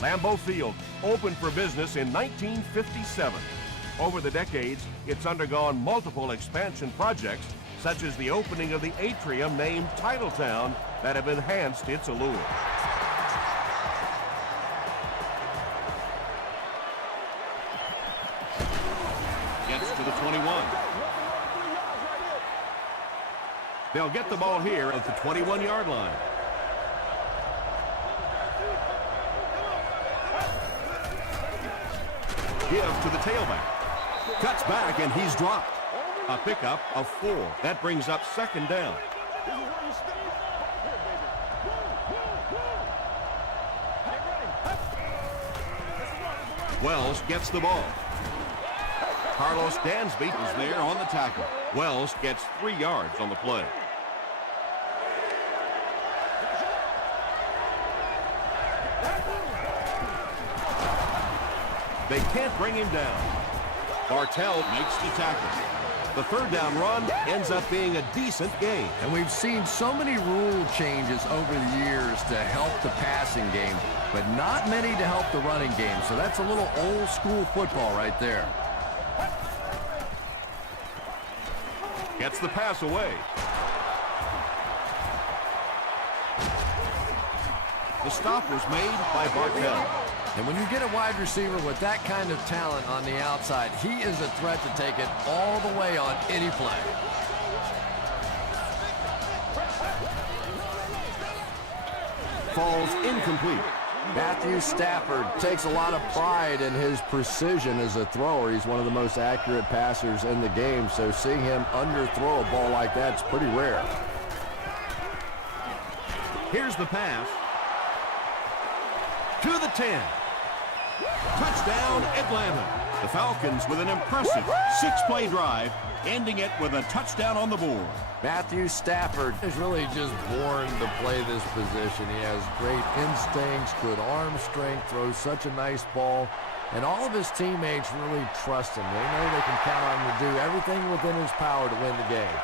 Lambeau Field opened for business in 1957. Over the decades, it's undergone multiple expansion projects, such as the opening of the atrium named Titletown, that have enhanced its allure. Gets to the 21. They'll get the ball here at the 21-yard line. Give to the tailback. Cuts back, and he's dropped. A pickup of 4. That brings up second down. Wells gets the ball. Carlos Dansby is there on the tackle. Wells gets 3 yards on the play. They can't bring him down. Bartell makes the tackle. The third down run ends up being a decent gain. And we've seen so many rule changes over the years to help the passing game, but not many to help the running game. So that's a little old school football right there. Gets the pass away. The stop was made by Bartell. And when you get a wide receiver with that kind of talent on the outside, he is a threat to take it all the way on any play. Falls incomplete. Matthew Stafford takes a lot of pride in his precision as a thrower. He's one of the most accurate passers in the game, so seeing him underthrow a ball like that is pretty rare. Here's the pass. To the 10. Touchdown, Atlanta. The Falcons with an impressive 6-play drive, ending it with a touchdown on the board. Matthew Stafford is really just born to play this position. He has great instincts, good arm strength, throws such a nice ball, and all of his teammates really trust him. They know they can count on him to do everything within his power to win the game.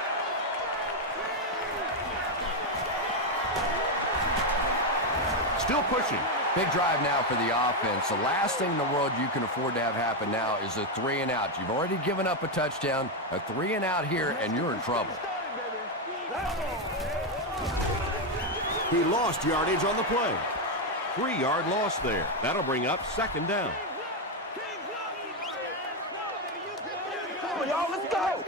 Still pushing. Big drive now for the offense. The last thing in the world you can afford to have happen now is a 3-and-out. You've already given up a touchdown, a 3-and-out here, and you're in trouble. He lost yardage on the play. 3-yard loss there. That'll bring up second down. Come on, y'all, let's go.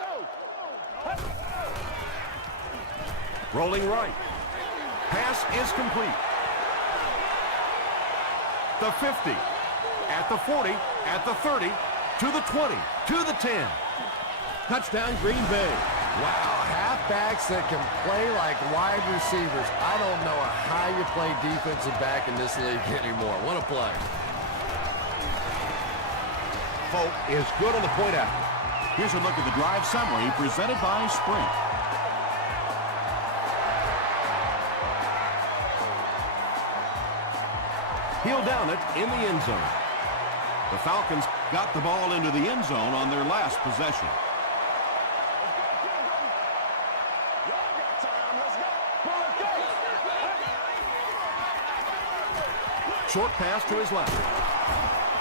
Rolling right. Pass is complete. The 50, at the 40, at the 30, to the 20, to the 10. Touchdown, Green Bay. Wow, halfbacks that can play like wide receivers. I don't know how you play defensive back in this league anymore. What a play. Folk is good on the point after. Here's a look at the drive summary presented by Sprint. He'll down it in the end zone. The Falcons got the ball into the end zone on their last possession. Short pass to his left.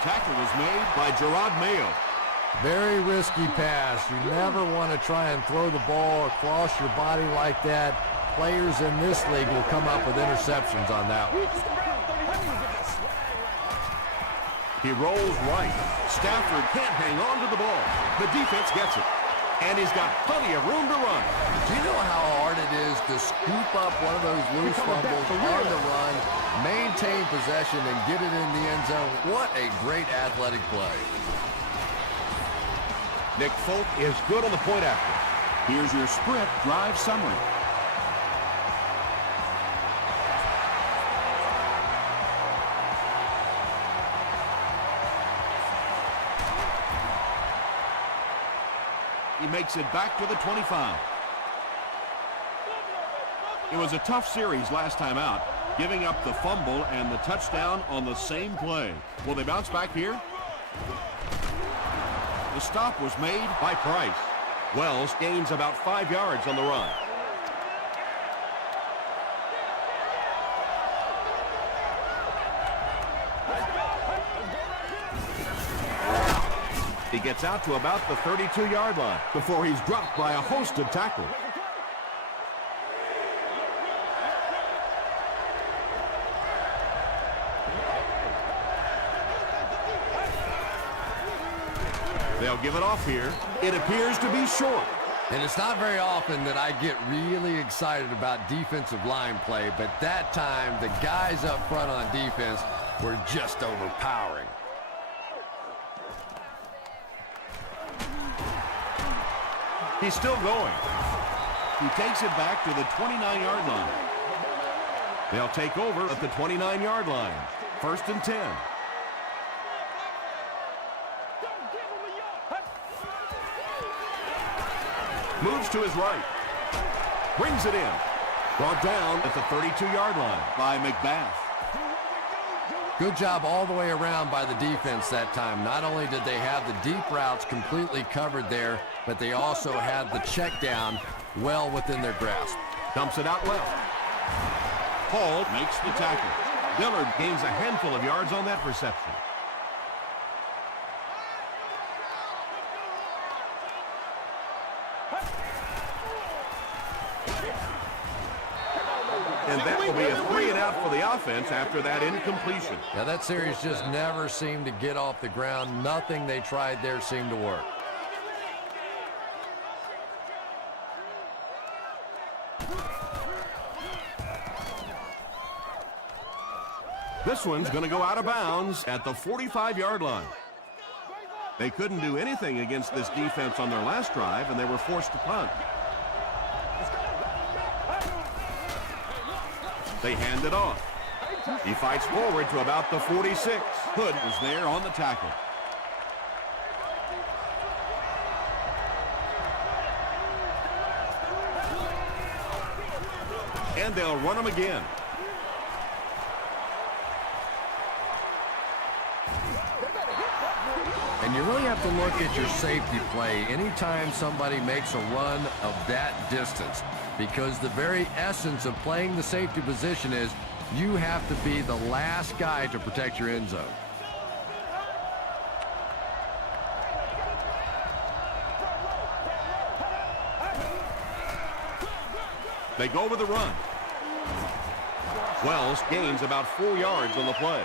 Tackle was made by Gerard Mayo. Very risky pass. You never want to try and throw the ball across your body like that. Players in this league will come up with interceptions on that one. He rolls right. Stafford can't hang on to the ball. The defense gets it. And he's got plenty of room to run. Do you know how hard it is to scoop up one of those loose fumbles on the run, maintain possession, and get it in the end zone? What a great athletic play. Nick Folk is good on the point after. Here's your Sprint drive summary. He makes it back to the 25. It was a tough series last time out, giving up the fumble and the touchdown on the same play. Will they bounce back here? The stop was made by Price. Wells gains about 5 yards on the run. He gets out to about the 32-yard line before he's dropped by a host of tackles. They'll give it off here. It appears to be short. And it's not very often that I get really excited about defensive line play, but that time the guys up front on defense were just overpowering. He's still going. He takes it back to the 29-yard line. They'll take over at the 29-yard line. 1st and 10. Moves to his right. Brings it in. Brought down at the 32-yard line By McBath. Good job all the way around by the defense that time. Not only did they have the deep routes completely covered there, but they also had the check down well within their grasp. Dumps it out well. Hall makes the tackle. Dillard gains a handful of yards on that reception. And that will be a 3 and out for the offense after that incompletion. Now that series just never seemed to get off the ground. Nothing they tried there seemed to work. This one's going to go out of bounds at the 45-yard line. They couldn't do anything against this defense on their last drive, and they were forced to punt. They hand it off. He fights forward to about the 46. Hood was there on the tackle. And they'll run him again. And you really have to look at your safety play anytime somebody makes a run of that distance, because the very essence of playing the safety position is you have to be the last guy to protect your end zone. They go with the run. Wells gains about 4 yards on the play.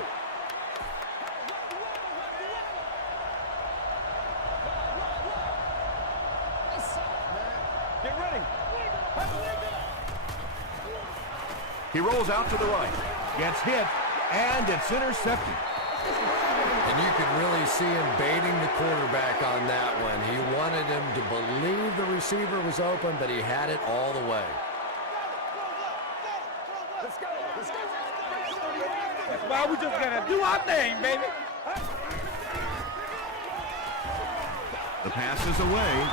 He rolls out to the right, gets hit, and it's intercepted. And you can really see him baiting the quarterback on that one. He wanted him to believe the receiver was open, but he had it all the way. Let's go. That's why we just gotta do our thing, baby. The pass is away.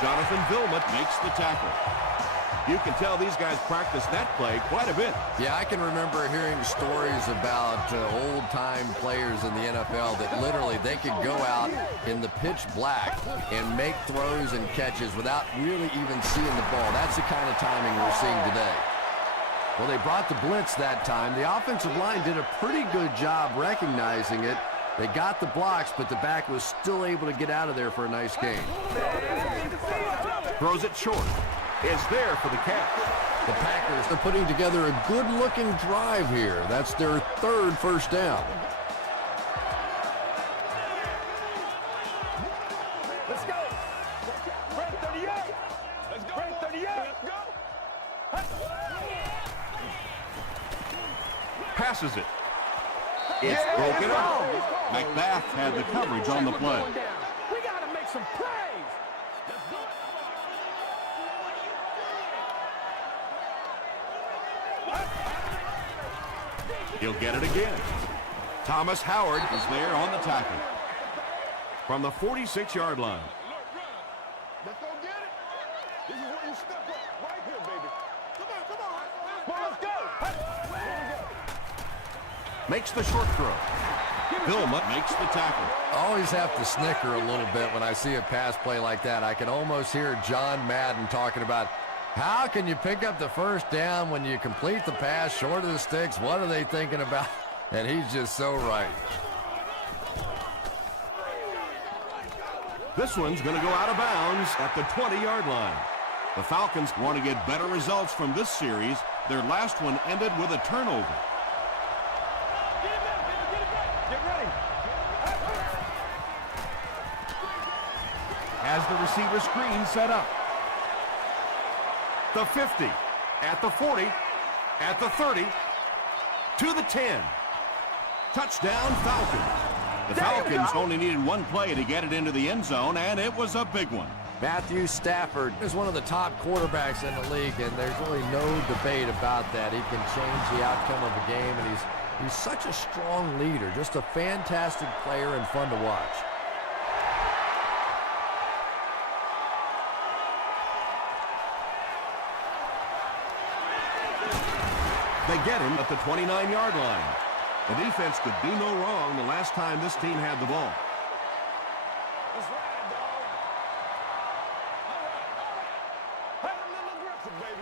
Jonathan Vilmot makes the tackle. You can tell these guys practice that play quite a bit. Yeah, I can remember hearing stories about old-time players in the NFL that literally they could go out in the pitch black and make throws and catches without really even seeing the ball. That's the kind of timing we're seeing today. Well, they brought the blitz that time. The offensive line did a pretty good job recognizing it. They got the blocks, but the back was still able to get out of there for a nice gain. Throws it short. It's there for the catch. The Packers are putting together a good-looking drive here. That's their 3rd first down. Let's go. Brand 38. Let's go. Brand 38. Let's go. Passes it. It's broken up. McBath had the coverage on the play. We got to make some plays. He'll get it again. Thomas Howard is there on the tackle. from the 46-yard line. Let's go get it. This is where you step up. Right here, baby. Come on. Let's go. Makes the short throw. Vilma makes the tackle. I always have to snicker a little bit when I see a pass play like that. I can almost hear John Madden talking about how can you pick up the first down when you complete the pass short of the sticks? What are they thinking about? And he's just so right. This one's going to go out of bounds at the 20-yard line. The Falcons want to get better results from this series. Their last one ended with a turnover. Get ready. As the receiver screen set up. The 50, at the 40, at the 30, to the 10. Touchdown Falcons. The Falcons only needed one play to get it into the end zone, and it was a big one. Matthew Stafford is one of the top quarterbacks in the league, and there's really no debate about that. He can change the outcome of a game, and he's such a strong leader, just a fantastic player and fun to watch. They get him at the 29-yard line. The defense could do no wrong the last time this team had the ball. That's right, dog. All right. Have a little aggressive, baby.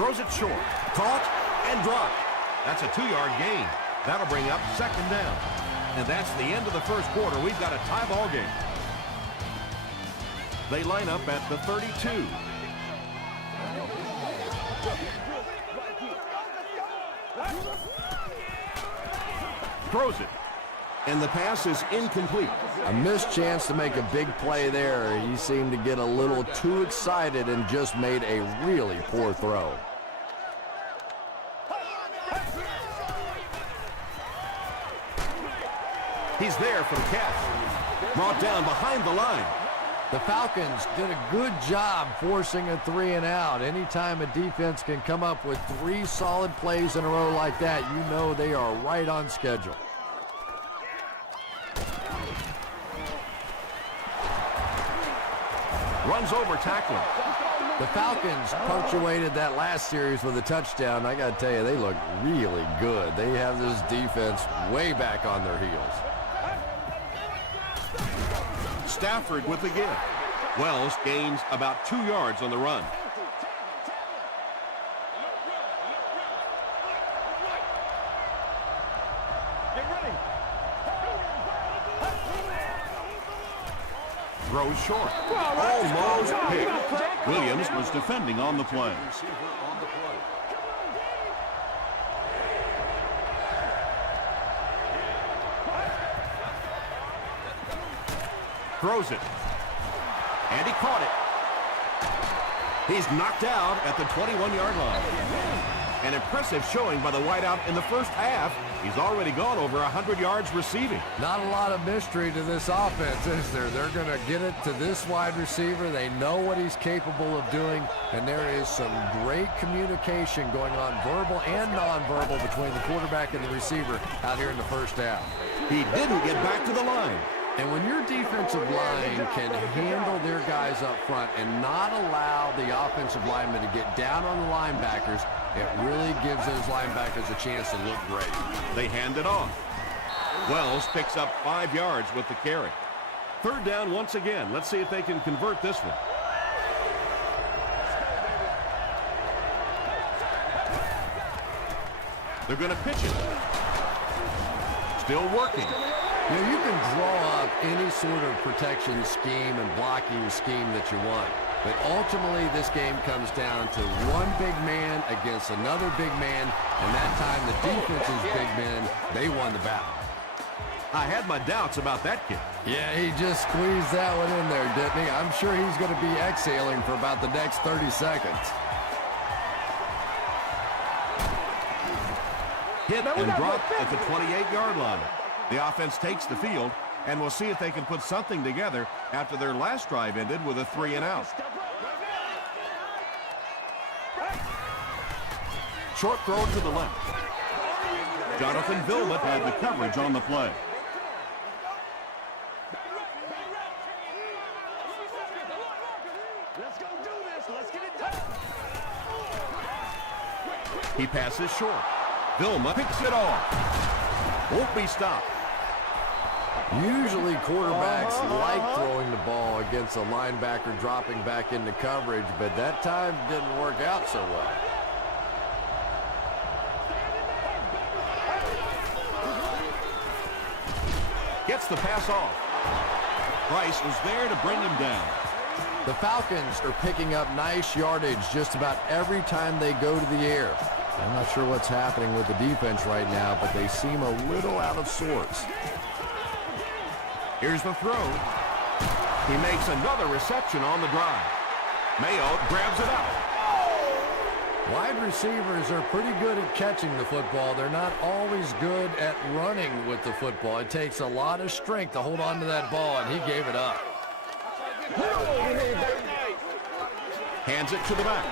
Throws it short. Caught and dropped. That's a 2-yard gain. That'll bring up second down. And that's the end of the first quarter. We've got a tie ball game. They line up at the 32. Throws it. And the pass is incomplete. A missed chance to make a big play there. He seemed to get a little too excited and just made a really poor throw. He's there for the catch. Brought down behind the line. The Falcons did a good job forcing a 3-and-out. Anytime a defense can come up with 3 solid plays in a row like that, you know they are right on schedule. Runs over tackling. The Falcons punctuated that last series with a touchdown. I got to tell you, they look really good. They have this defense way back on their heels. Stafford with the give. Wells gains about 2 yards on the run. Get ready. Throws short. Almost picked. Williams was defending on the play. Throws it. And he caught it. He's knocked out at the 21-yard line. An impressive showing by the wideout in the first half. He's already gone over 100 yards receiving. Not a lot of mystery to this offense, is there? They're going to get it to this wide receiver. They know what he's capable of doing, and there is some great communication going on, verbal and nonverbal, between the quarterback and the receiver out here in the first half. He didn't get back to the line. And when your defensive line can handle their guys up front and not allow the offensive linemen to get down on the linebackers, it really gives those linebackers a chance to look great. They hand it off. Wells picks up 5 yards with the carry. Third down once again. Let's see if they can convert this one. They're going to pitch it. Still working. You know, you can draw up any sort of protection scheme and blocking scheme that you want. But ultimately, this game comes down to one big man against another big man. And that time, the defense's big men, they won the battle. I had my doubts about that kid. Yeah, he just squeezed that one in there, didn't he? I'm sure he's going to be exhaling for about the next 30 seconds. Hit and dropped at the 28-yard line. The offense takes the field, and we'll see if they can put something together after their last drive ended with a 3-and-out. Short throw to the left. Jonathan Vilma had the coverage on the play. Let's go do this. Let's get it done. He passes short. Vilma picks it off. Won't be stopped. Usually quarterbacks like throwing the ball against a linebacker dropping back into coverage, but that time didn't work out so well. Gets the pass off. Price was there to bring him down. The Falcons are picking up nice yardage just about every time they go to the air. I'm not sure what's happening with the defense right now, but they seem a little out of sorts. Here's the throw. He makes another reception on the drive. Mayo grabs it up. Wide receivers are pretty good at catching the football. They're not always good at running with the football. It takes a lot of strength to hold on to that ball, and he gave it up. Hands it to the back.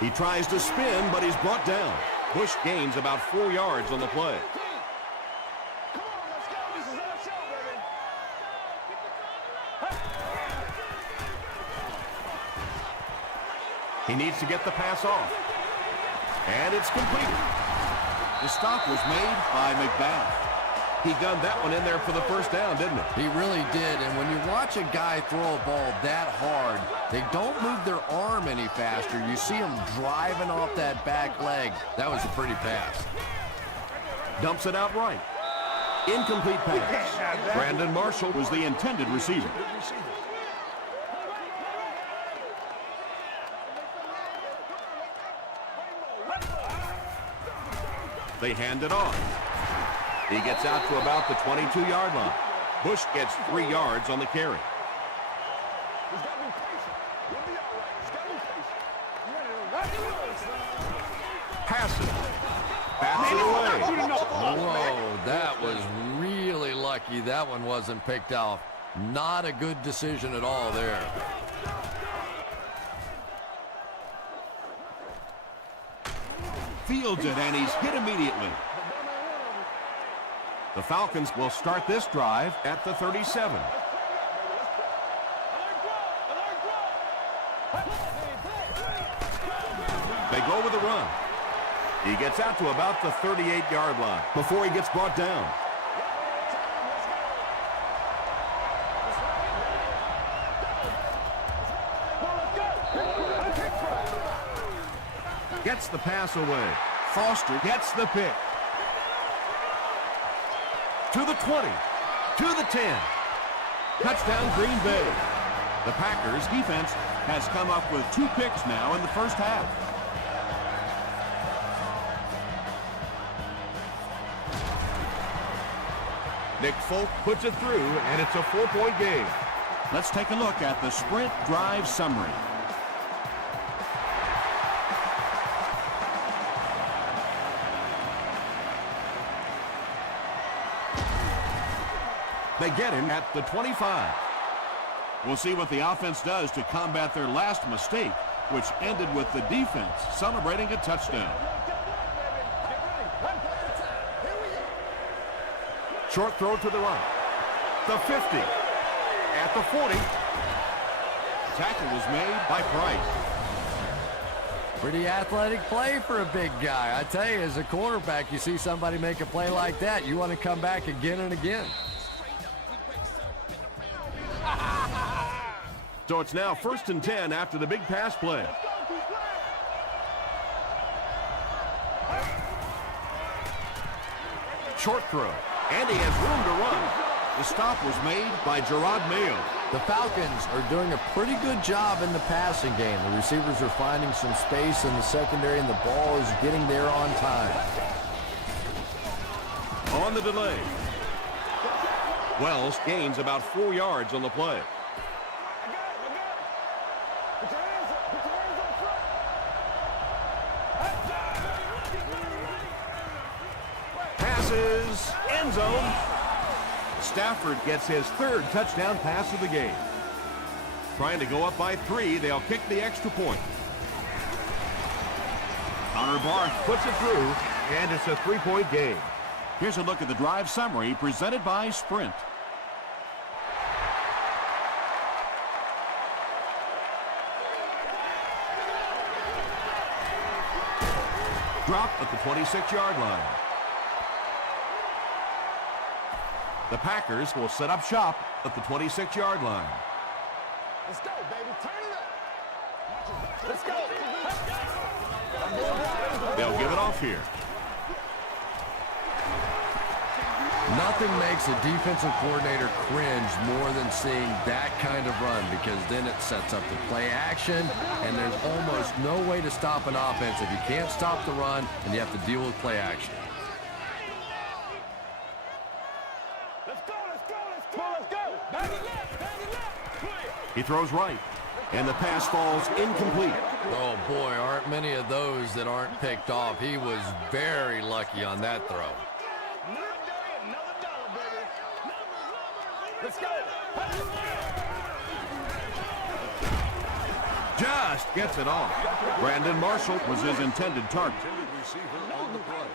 He tries to spin, but he's brought down. Bush gains about 4 yards on the play. He needs to get the pass off. And it's completed. The stop was made by McBath. He gunned that one in there for the first down, didn't he? He really did, and when you watch a guy throw a ball that hard, they don't move their arm any faster. You see him driving off that back leg. That was a pretty pass. Dumps it out right. Incomplete pass. Brandon Marshall Was the intended receiver. They hand it off. He gets out to about the 22-yard line. Bush gets 3 yards on the carry. Passes. Bats it away. Whoa, that was really lucky that one wasn't picked off. Not a good decision at all there. Fields it, and he's hit immediately. The Falcons will start this drive at the 37. They go with a run. He gets out to about the 38-yard line before he gets brought down. Gets the pass away. Foster gets the pick. To the 20. To the 10. Touchdown Green Bay. The Packers defense has come up with 2 picks now in the first half. Nick Folk puts it through, and it's a 4-point game. Let's take a look at the sprint drive summary. They get him at the 25. We'll see what the offense does to combat their last mistake, which ended with the defense celebrating a touchdown. Short throw to the right. The 50. At the 40. Tackle was made by Price. Pretty athletic play for a big guy. I tell you, as a quarterback, you see somebody make a play like that, you want to come back again and again. So it's now 1st and 10 after the big pass play. Short throw. And he has room to run. The stop was made by Gerard Mayo. The Falcons are doing a pretty good job in the passing game. The receivers are finding some space in the secondary, and the ball is getting there on time. On the delay. Wells gains about 4 yards on the play. Passes, end zone. Stafford gets his 3rd touchdown pass of the game. Trying to go up by 3, they'll kick the extra point. Connor Barth puts it through, and it's a 3-point game. Here's a look at the drive summary presented by Sprint. Drop at the 26-yard line. The Packers will set up shop at the 26-yard line. Let's go, baby. Turn it up. Let's go. They'll give it off here. Nothing makes a defensive coordinator cringe more than seeing that kind of run, because then it sets up the play action, and there's almost no way to stop an offense if you can't stop the run and you have to deal with play action. Let's go, let's go, let's go, let's go. Back it left. He throws right, and the pass falls incomplete. Oh, boy, aren't many of those that aren't picked off. He was very lucky on that throw. Let's go. Just gets it off. Brandon Marshall was his intended target. Receiver on the play.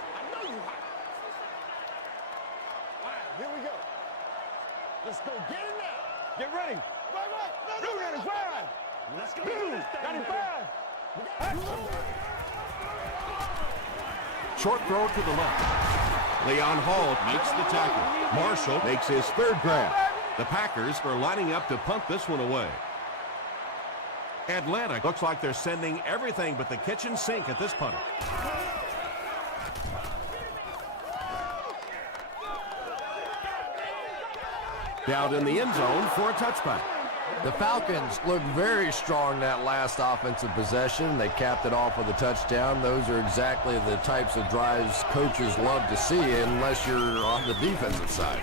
Here we go. Let's go. Get it now. Get ready. Right. Go ready. Fire. Let's go. Got him fired. Short throw to the left. Leon Hall makes the tackle. Marshall makes his third grab. The Packers are lining up to punt this one away. Atlanta looks like they're sending everything but the kitchen sink at this punter. Down in the end zone for a touchback. The Falcons looked very strong that last offensive possession. They capped it off with a touchdown. Those are exactly the types of drives coaches love to see, unless you're on the defensive side.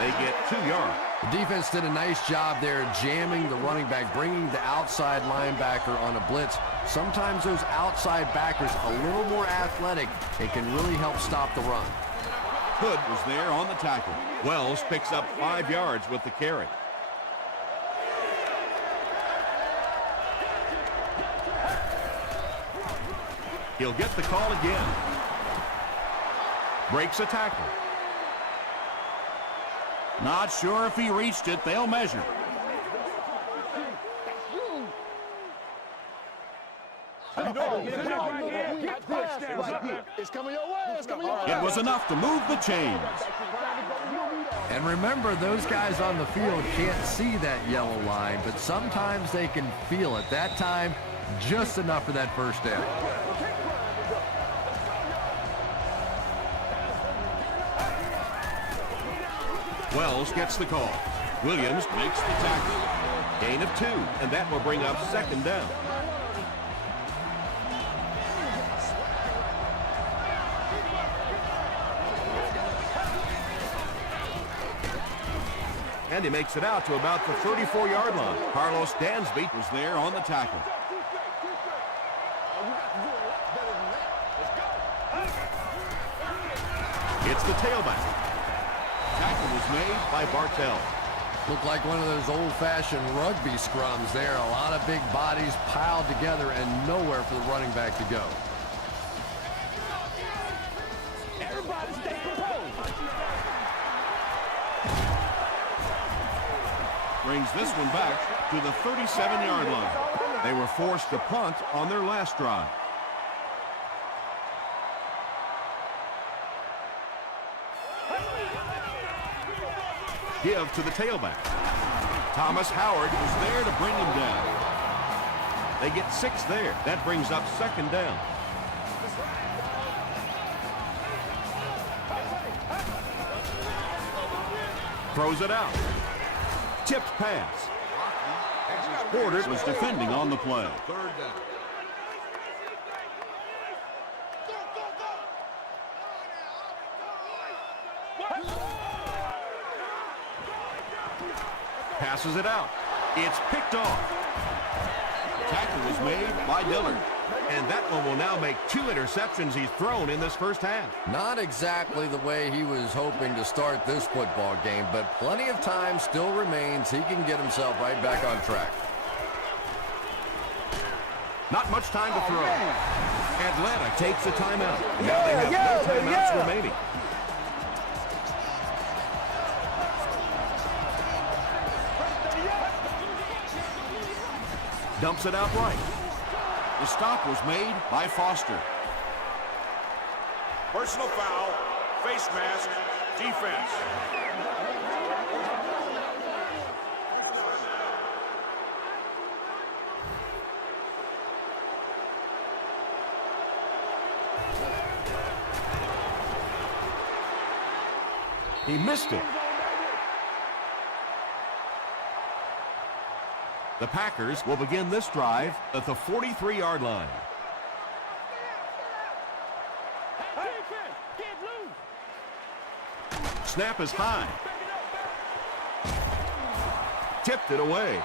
They get 2 yards. The defense did a nice job there jamming the running back, bringing the outside linebacker on a blitz. Sometimes those outside backers a little more athletic and can really help stop the run. Hood was there on the tackle. Wells picks up 5 yards with the carry. He'll get the call again. Breaks a tackle. Not sure if he reached it. They'll measure. It's coming your way. It's coming your way. It was enough to move the chains. And remember, those guys on the field can't see that yellow line, but sometimes they can feel it. That time, just enough for that first down. Wells gets the call. Williams makes the tackle. Gain of 2, and that will bring up second down. And he makes it out to about the 34-yard line. Carlos Dansby was there on the tackle. It's the tailback. Tackle was made by Bartell. Looked like one of those old-fashioned rugby scrums there. A lot of big bodies piled together and nowhere for the running back to go. Everybody stay composed. Brings this one back to the 37-yard line. They were forced to punt on their last drive. Give to the tailback. Thomas Howard was there to bring him down. They get 6 there. That brings up second down. Throws it out. Tipped pass. Porter was defending on the play. Third down. Passes it out. It's picked off. Tackle was made by Dillard. And that one will now make 2 interceptions he's thrown in this first half. Not exactly the way he was hoping to start this football game, but plenty of time still remains. He can get himself right back on track. Not much time to throw. Atlanta takes a timeout. Now they have no timeouts remaining. Dumps it out right. The stop was made by Foster. Personal foul, face mask, defense. He missed it. The Packers will begin this drive at the 43-yard line. Snap is high. Tipped it away.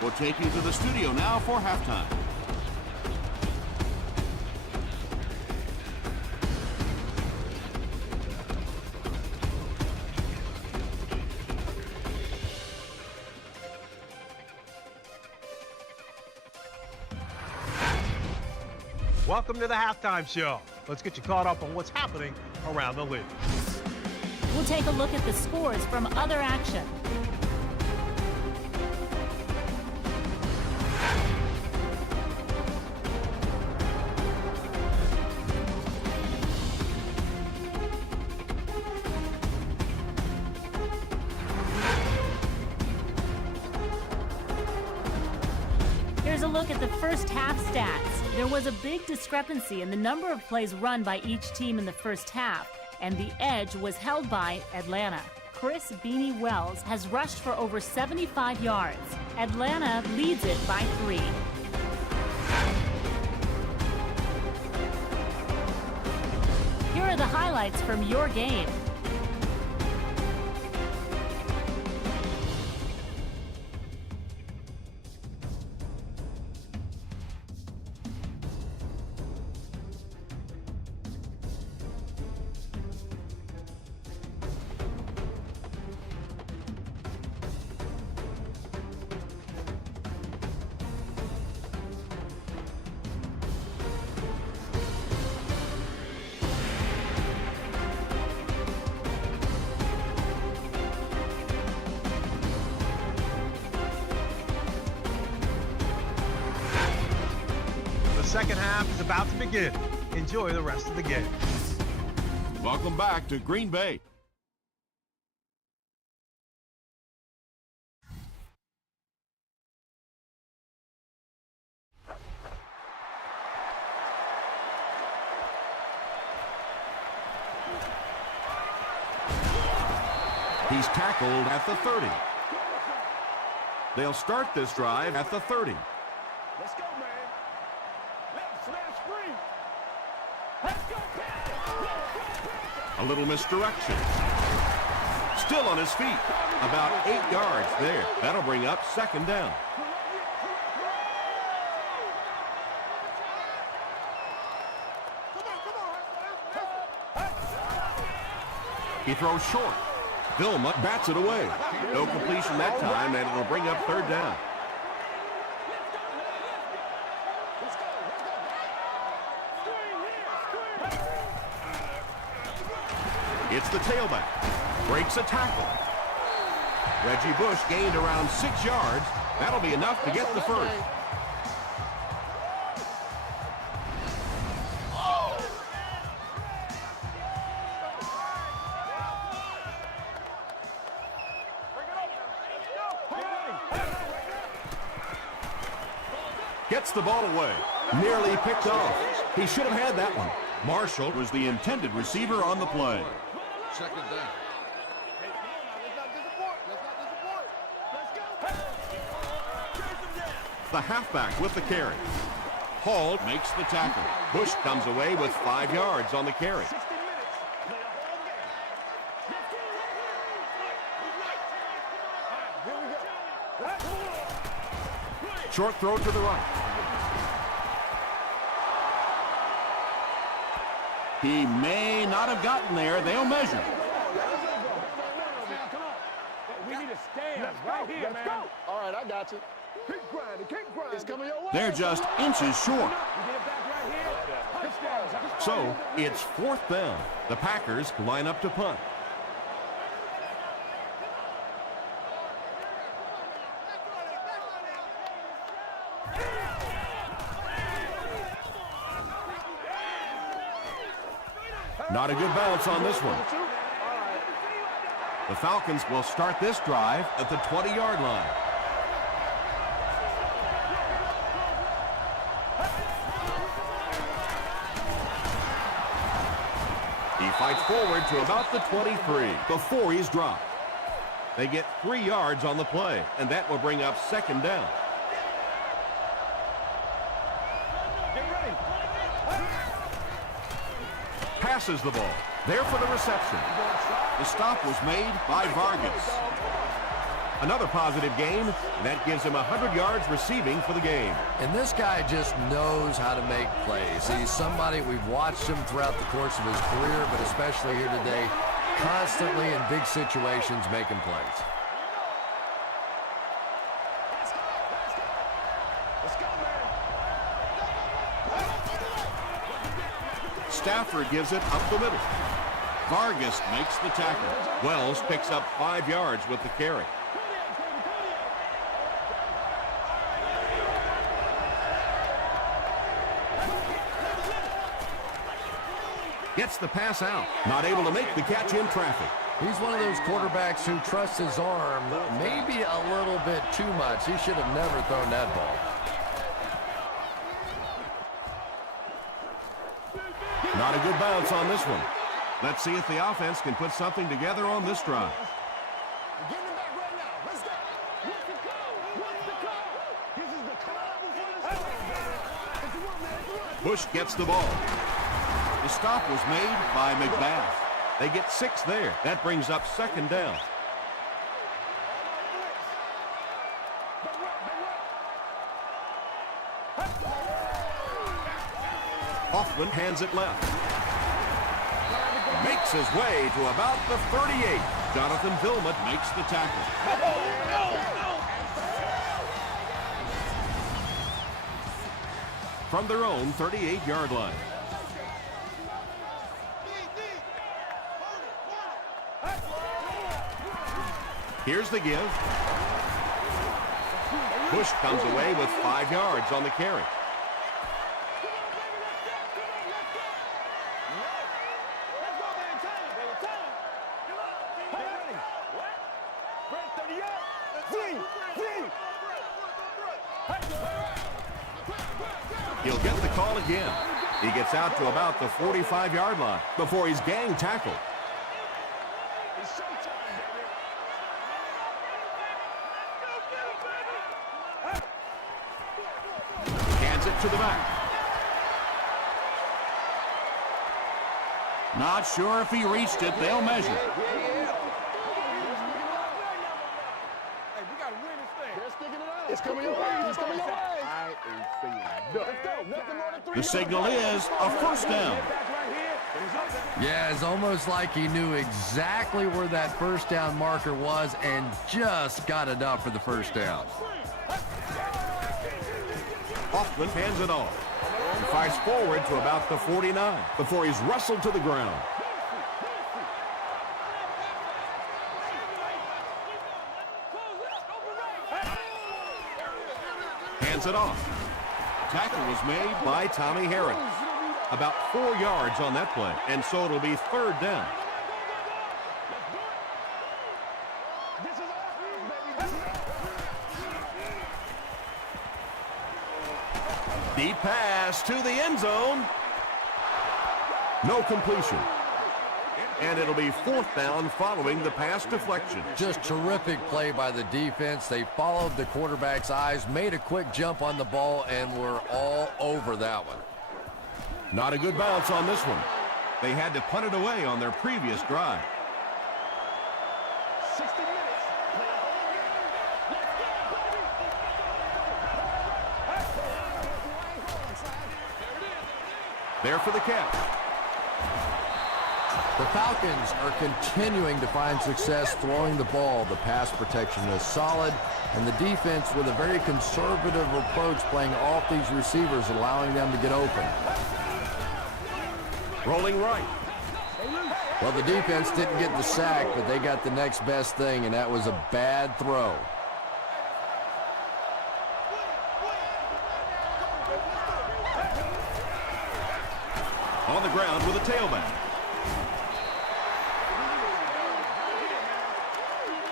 We'll take you to the studio now for halftime. Welcome to the halftime show. Let's get you caught up on what's happening around the league. We'll take a look at the scores from other action. Here's a look at the first half stats. There was a big discrepancy in the number of plays run by each team in the first half, and the edge was held by Atlanta. Chris Beanie Wells has rushed for over 75 yards. Atlanta leads it by 3. Here are the highlights from your game. The second half is about to begin. Enjoy the rest of the game. Welcome back to Green Bay. He's tackled at the 30. They'll start this drive at the 30. Let's go, man. Let's free. Let's go, A little misdirection. Still on his feet. About 8 yards there. That'll bring up second down. He throws short. Vilma bats it away. No completion that time, and it'll bring up third down. It's the tailback. Breaks a tackle. Reggie Bush gained around 6 yards. That'll be enough to get the first. Gets the ball away. Nearly picked off. He should have had that one. Marshall was the intended receiver on the play. Second down. The halfback with the carry. Hall makes the tackle. Bush comes away with 5 yards on the carry. Short throw to the right. He may not have gotten there. They'll measure. We need to stand right here, man. All right, I got you. Keep grinding, keep grinding. It's coming your way. They're just inches short. So it's fourth down. The Packers line up to punt. Not a good bounce on this one. The Falcons will start this drive at the 20-yard line. He fights forward to about the 23 before he's dropped. They get 3 yards on the play, and that will bring up second down. Passes the ball. There for the reception. The stop was made by Vargas. Another positive game, and that gives him 100 yards receiving for the game. And this guy just knows how to make plays. He's somebody we've watched him throughout the course of his career, but especially here today, constantly in big situations making plays. Stafford gives it up the middle. Vargas makes the tackle. Wells picks up 5 yards with the carry. Gets the pass out. Not able to make the catch in traffic. He's one of those quarterbacks who trusts his arm maybe a little bit too much. He should have never thrown that ball. Not a good bounce on this one. Let's see if the offense can put something together on this drive. Bush gets the ball. The stop was made by McBath. They get 6 there. That brings up second down. Hoffman hands it left. Makes his way to about the 38. Jonathan Vilmot makes the tackle. From their own 38-yard line. Here's the give. Bush comes away with 5 yards on the carry. He'll get the call again. He gets out to about the 45-yard line before he's gang tackled. Hands it to the back. Not sure if he reached it. They'll measure. It's coming your way. It's coming your way. The signal is a first down. Yeah, it's almost like he knew exactly where that first down marker was and just got enough for the first down. Hoffman hands it off. He fights forward to about the 49 before he's wrestled to the ground. Hands it off. Tackle was made by Tommy Harris. About 4 yards on that play, and so it'll be third down. Deep pass to the end zone. No completion. And it'll be fourth down following the pass deflection. Just terrific play by the defense. They followed the quarterback's eyes, made a quick jump on the ball, and were all over that one. Not a good bounce on this one. They had to punt it away on their previous drive. 60 minutes. There for the catch. The Falcons are continuing to find success throwing the ball. The pass protection is solid, and the defense with a very conservative approach playing off these receivers, allowing them to get open. Rolling right. Well, the defense didn't get the sack, but they got the next best thing, and that was a bad throw. On the ground with a tailback.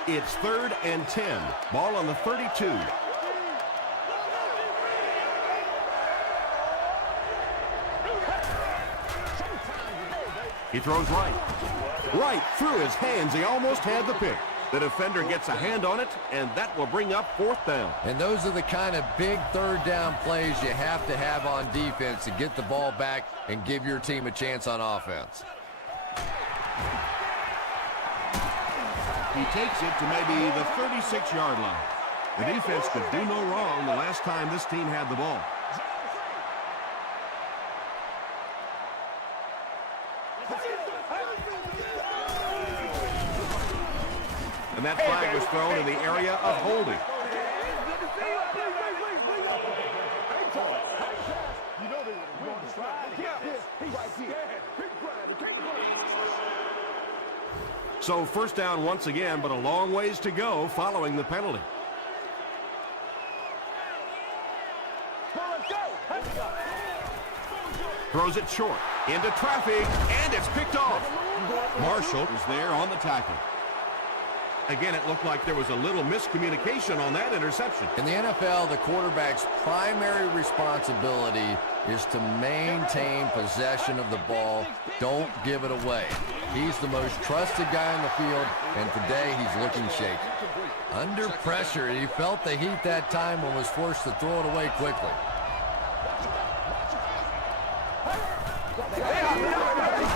It's 3rd and 10. Ball on the 32. He throws right. Right through his hands. He almost had the pick. The defender gets a hand on it, and that will bring up 4th down. And those are the kind of big 3rd down plays you have to have on defense to get the ball back and give your team a chance on offense. He takes it to maybe the 36-yard line. The defense could do no wrong the last time this team had the ball. And that flag was thrown in the area of holding. So 1st down once again, but a long ways to go following the penalty. Throws it short into traffic, and it's picked off. Marshall is there on the tackle. Again, it looked like there was a little miscommunication on that interception. In the NFL, the quarterback's primary responsibility is to maintain possession of the ball. Don't give it away. He's the most trusted guy in the field, and today he's looking shaky. Under pressure, he felt the heat that time and was forced to throw it away quickly.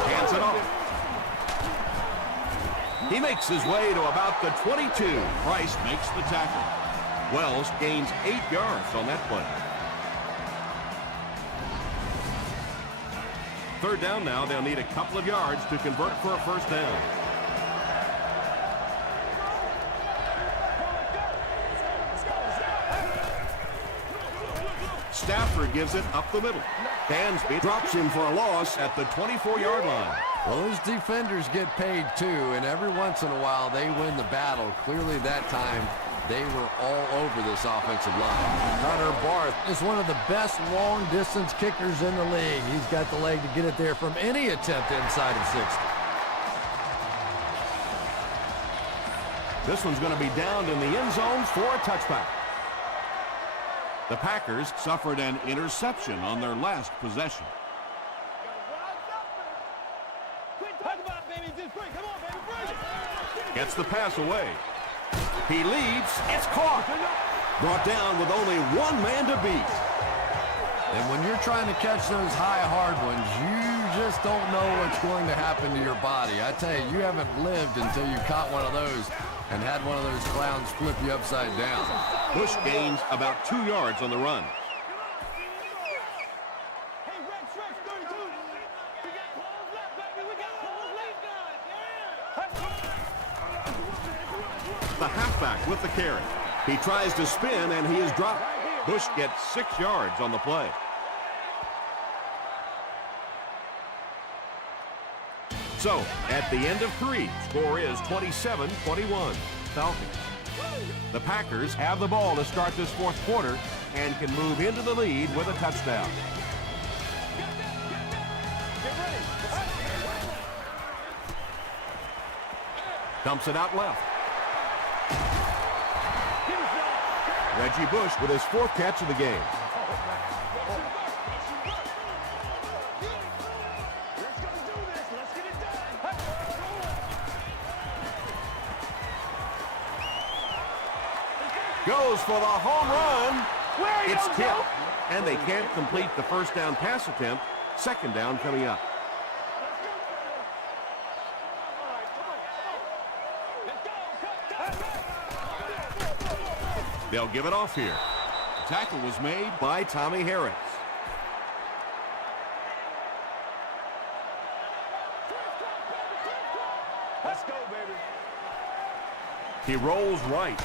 Hands it off. He makes his way to about the 22. Price makes the tackle. Wells gains 8 yards on that play. 3rd down now. They'll need a couple of yards to convert for a 1st down. Stafford gives it up the middle. Dansby drops him for a loss at the 24-yard line. Well, those defenders get paid too, and every once in a while they win the battle. Clearly that time they were all over this offensive line. Connor Barth is one of the best long-distance kickers in the league. He's got the leg to get it there from any attempt inside of 60. This one's going to be down in the end zone for a touchback. The Packers suffered an interception on their last possession. Gets the pass away. He leaps. It's caught. Brought down with only one man to beat. And when you're trying to catch those high, hard ones, you just don't know what's going to happen to your body. I tell you, you haven't lived until you caught one of those and had one of those clowns flip you upside down. Bush gains about 2 yards on the run. The halfback with the carry. He tries to spin, and he is dropped. Bush gets 6 yards on the play. So, at the end of 3, score is 27-21, Falcons. The Packers have the ball to start this 4th quarter and can move into the lead with a touchdown. Dumps it out left. Reggie Bush with his 4th catch of the game. Goes for the home run. It's tipped, and they can't complete the 1st down pass attempt. 2nd down coming up. They'll give it off here. The tackle was made by Tommy Harris. Let's go, baby. He rolls right.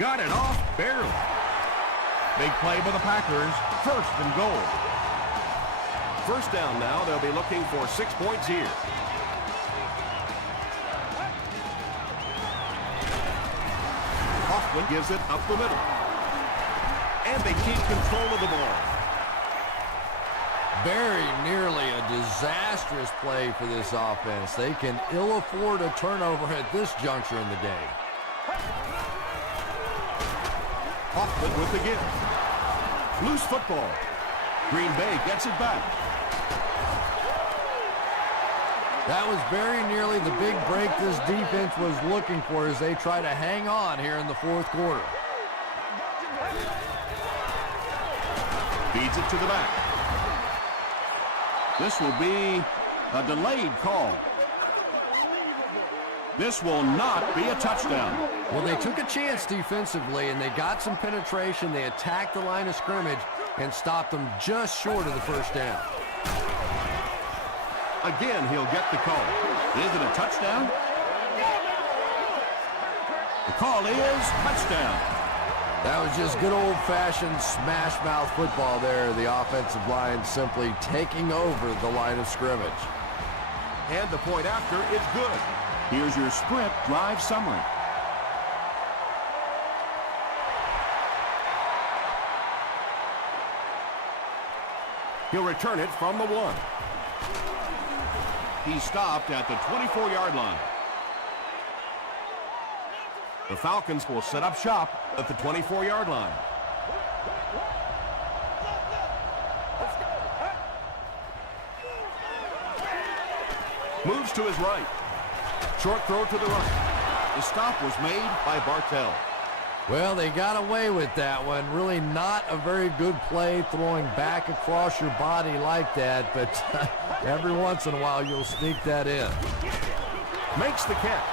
Got it off barely. Big play by the Packers. 1st and goal. 1st down now. They'll be looking for 6 points here. Hoffman gives it up the middle. And they keep control of the ball. Very nearly a disastrous play for this offense. They can ill afford a turnover at this juncture in the game. Hoffman with the give. Loose football. Green Bay gets it back. That was very nearly the big break this defense was looking for as they try to hang on here in the fourth quarter. Feeds it to the back. This will be a delayed call. This will not be a touchdown. Well, they took a chance defensively, and they got some penetration. They attacked the line of scrimmage and stopped them just short of the first down. Again, he'll get the call. Is it a touchdown? The call is touchdown. That was just good old-fashioned smash-mouth football there. The offensive line simply taking over the line of scrimmage. And the point after is good. Here's your sprint drive summary. He'll return it from the 1. He stopped at the 24-yard line. The Falcons will set up shop at the 24-yard line. Moves to his right. Short throw to the right. The stop was made by Bartell. Well, they got away with that one. Really not a very good play throwing back across your body like that, but every once in a while you'll sneak that in. Makes the catch.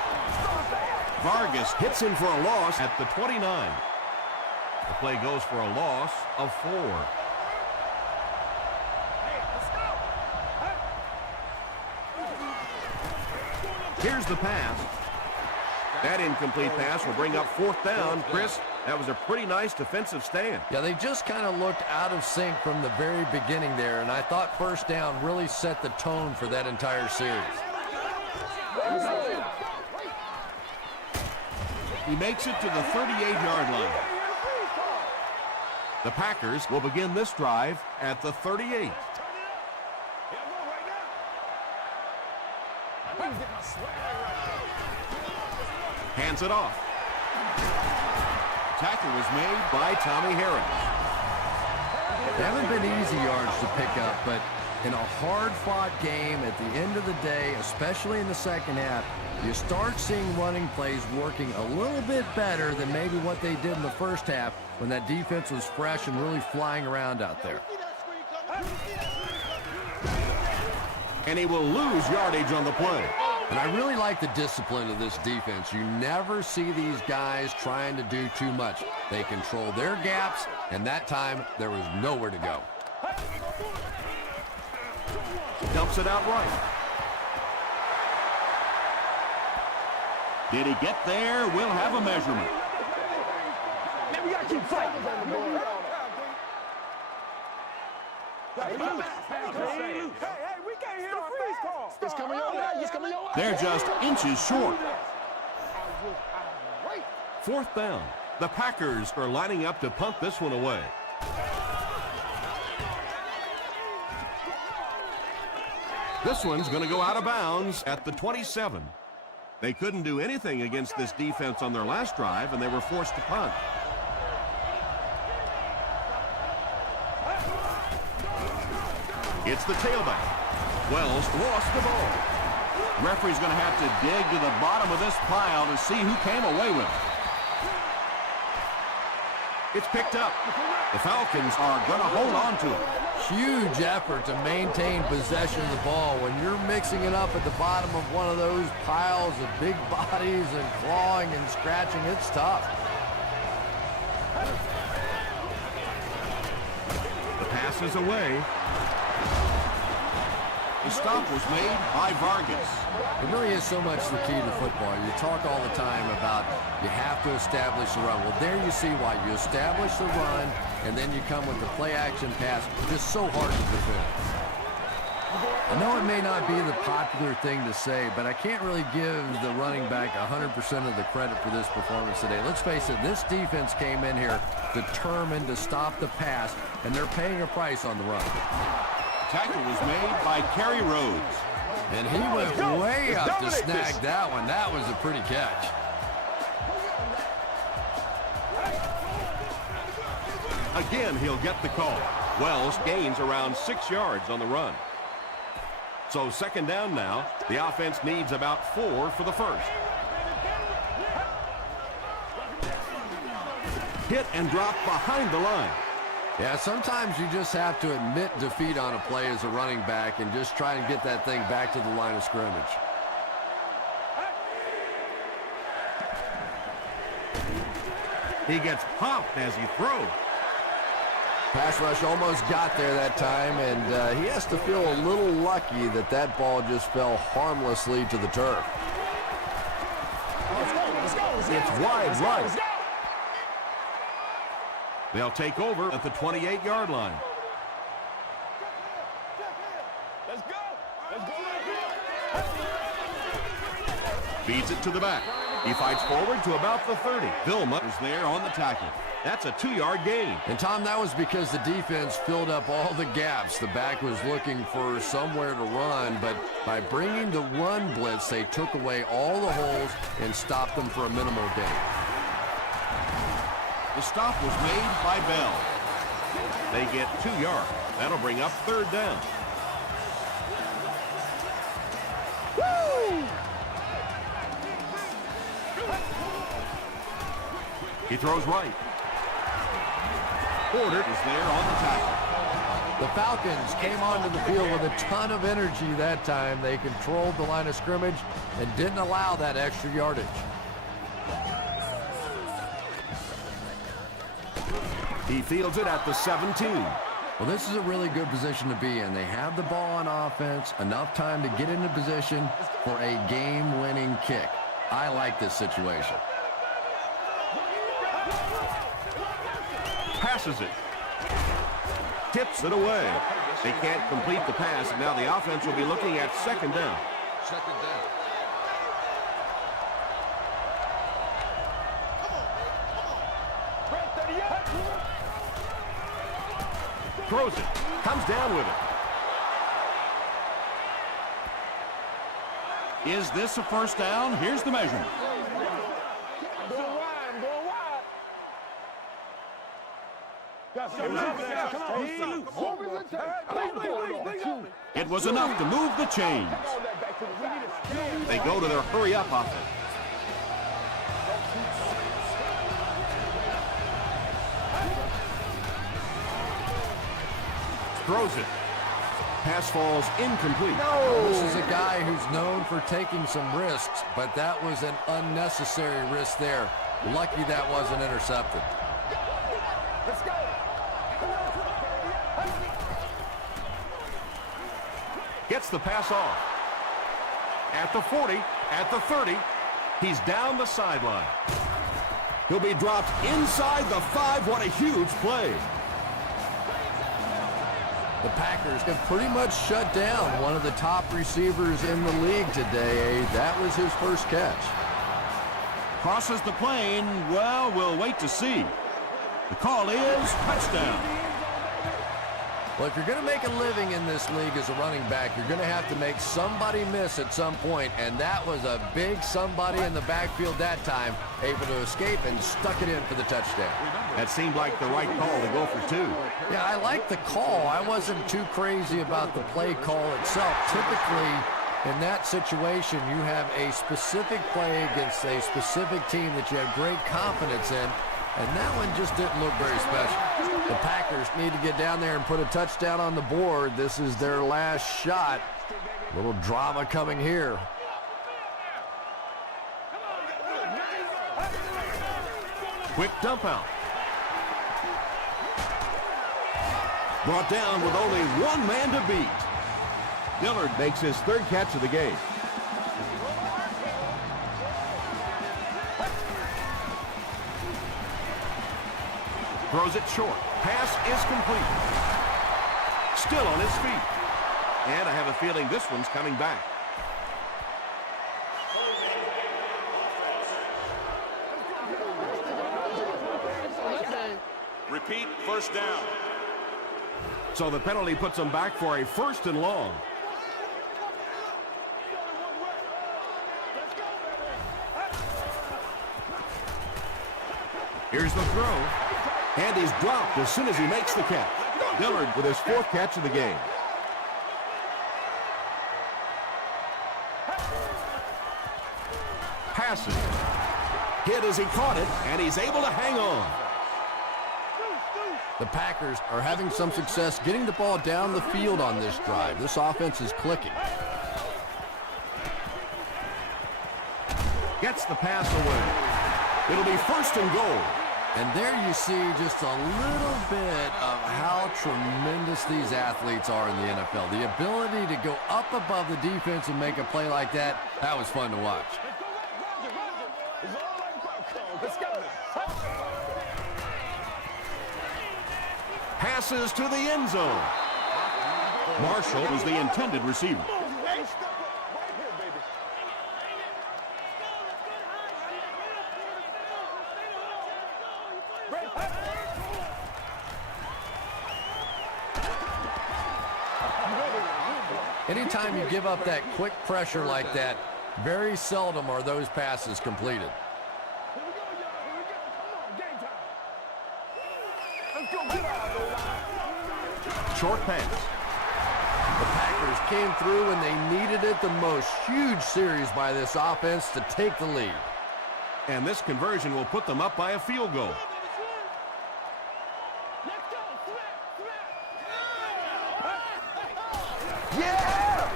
Vargas hits him for a loss at the 29. The play goes for a loss of 4. Here's the pass. That incomplete pass will bring up 4th down. Chris, that was a pretty nice defensive stand. Yeah, they just kind of looked out of sync from the very beginning there, and I thought first down really set the tone for that entire series. He makes it to the 38-yard line. The Packers will begin this drive at the 38. Hands it off. Tackle was made by Tommy Harris. They haven't been easy yards to pick up, but in a hard-fought game at the end of the day, especially in the second half, you start seeing running plays working a little bit better than maybe what they did in the first half when that defense was fresh and really flying around out there. And he will lose yardage on the play. And I really like the discipline of this defense. You never see these guys trying to do too much. They control their gaps, and that time there was nowhere to go. Dumps it out right. Did he get there? We'll have a measurement. Man, we gotta keep fighting. Hey, we can't hear a freeze call. It's coming your way. It's coming your way. They're just inches short. 4th down. The Packers are lining up to punt this one away. This one's going to go out of bounds at the 27. They couldn't do anything against this defense on their last drive, and they were forced to punt. It's the tailback. Wells lost the ball. Referee's going to have to dig to the bottom of this pile to see who came away with it. It's picked up. The Falcons are going to hold on to it. Huge effort to maintain possession of the ball. When you're mixing it up at the bottom of one of those piles of big bodies and clawing and scratching, it's tough. The pass is away. The stop was made by Vargas. It really is so much the key to football. You talk all the time about you have to establish the run. Well, there you see why. You establish the run, and then you come with the play-action pass. Just so hard to defend. I know it may not be the popular thing to say, but I can't really give the running back 100% of the credit for this performance today. Let's face it, this defense came in here determined to stop the pass, and they're paying a price on the run. Tackle was made by Kerry Rhodes. And he went way up to snag that one. That was a pretty catch. Again, he'll get the call. Wells gains around 6 yards on the run. So second down now. The offense needs about 4 for the first. Hit and drop behind the line. Yeah, sometimes you just have to admit defeat on a play as a running back and just try and get that thing back to the line of scrimmage. He gets popped as he throws. Pass rush almost got there that time, and he has to feel a little lucky that that ball just fell harmlessly to the turf. It's wide right. They'll take over at the 28-yard line. Let's go. Let's go right here. Feeds it to the back. He fights forward to about the 30. Vilma is there on the tackle. That's a 2-yard gain. And, Tom, that was because the defense filled up all the gaps. The back was looking for somewhere to run, but by bringing the run blitz, they took away all the holes and stopped them for a minimal gain. The stop was made by Bell. They get 2 yards. That'll bring up third down. He throws right. Porter is there on the tackle. The Falcons came onto the field with a ton of energy that time. They controlled the line of scrimmage and didn't allow that extra yardage. He fields it at the 17. Well, this is a really good position to be in. They have the ball on offense, enough time to get into position for a game-winning kick. I like this situation. Passes it. Tips it away. They can't complete the pass, and now the offense will be looking at second down. Second down. Throws it. Comes down with it. Is this a first down? Here's the measurement. Going wide, going wide. It was enough to move the chains. They go to their hurry-up offense. Throws it. Pass falls incomplete. This is a guy who's known for taking some risks, but that was an unnecessary risk there. Lucky that wasn't intercepted. Let's go. Gets the pass off. At the 40, at the 30, he's down the sideline. He'll be dropped inside the 5. What a huge play. The Packers have pretty much shut down one of the top receivers in the league today. That was his first catch. Crosses the plane. Well, we'll wait to see. The call is touchdown. Well, if you're going to make a living in this league as a running back, you're going to have to make somebody miss at some point, and that was a big somebody in the backfield that time, able to escape and stuck it in for the touchdown. That seemed like the right call to go for 2. Yeah, I like the call. I wasn't too crazy about the play call itself. Typically, in that situation, you have a specific play against a specific team that you have great confidence in, and that one just didn't look very special. The Packers need to get down there and put a touchdown on the board. This is their last shot. A little drama coming here. Quick dump out. Brought down with only one man to beat. Dillard makes his 3rd catch of the game. Throws it short. Pass is complete. Still on his feet. And I have a feeling this one's coming back. Repeat, first down. So the penalty puts them back for a 1st and long. Here's the throw. And he's dropped as soon as he makes the catch. Dillard with his 4th catch of the game. Passes. Hit as he caught it, and he's able to hang on. The Packers are having some success getting the ball down the field on this drive. This offense is clicking. Gets the pass away. It'll be 1st and goal. And there you see just a little bit of how tremendous these athletes are in the NFL. The ability to go up above the defense and make a play like that, that was fun to watch. Let's go. Passes to the end zone. Marshall was the intended receiver. Anytime you give up that quick pressure like that, very seldom are those passes completed. Short pass. The Packers came through when they needed it the most. Huge series by this offense to take the lead. And this conversion will put them up by a field goal. Yeah!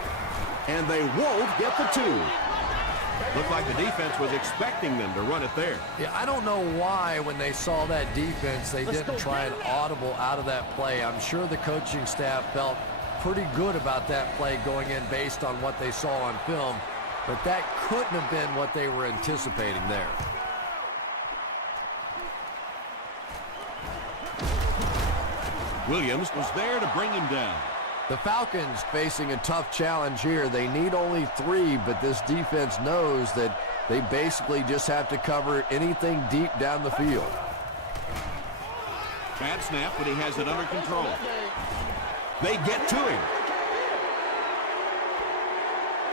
And they won't get the 2. Looked like the defense was expecting them to run it there. Yeah, I don't know why when they saw that defense, they didn't try an audible out of that play. I'm sure the coaching staff felt pretty good about that play going in based on what they saw on film, but that couldn't have been what they were anticipating there. Williams was there to bring him down. The Falcons facing a tough challenge here. They need only 3, but this defense knows that they basically just have to cover anything deep down the field. Bad snap, but he has it under control. They get to him.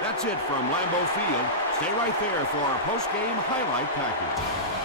That's it from Lambeau Field. Stay right there for our post-game highlight package.